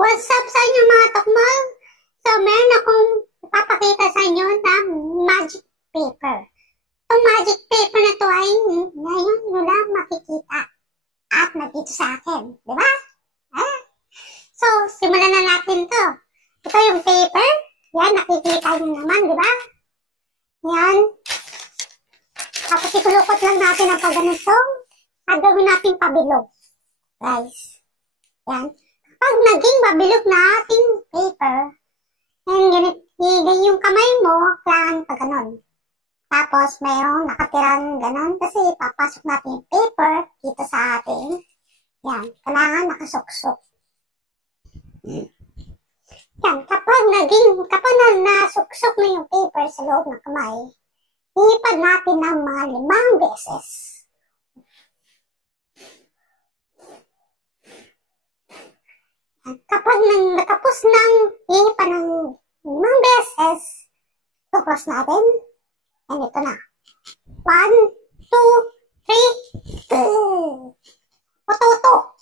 What's up sa inyo mga tokmal? So, meron akong ipapakita sa inyo na magic paper. Itong magic paper na to ay ngayon nyo lang makikita at nandito sa akin. Diba? So, simulan na natin to. Ito yung paper. Yan, nakikita nyo naman, diba? Yan. Tapos ikulukot lang natin ang pagganito at gawin natin pabilog. Guys. Yan. Pag naging mabilog na ating paper, yung kamay mo, kailangan pa ganon. Tapos, mayroong nakatirang ganon kasi ipapasok natin yung paper dito sa ating. Yan. Kailangan nakasuksok. Yan. Kapag nasuksok na yung paper sa loob ng kamay, ihipad natin ng mga 5 beses. Kapag nakapos ng ihipad ng 5 beses, tuklos natin. And ito na. 1, 2, 3, Oto-oto.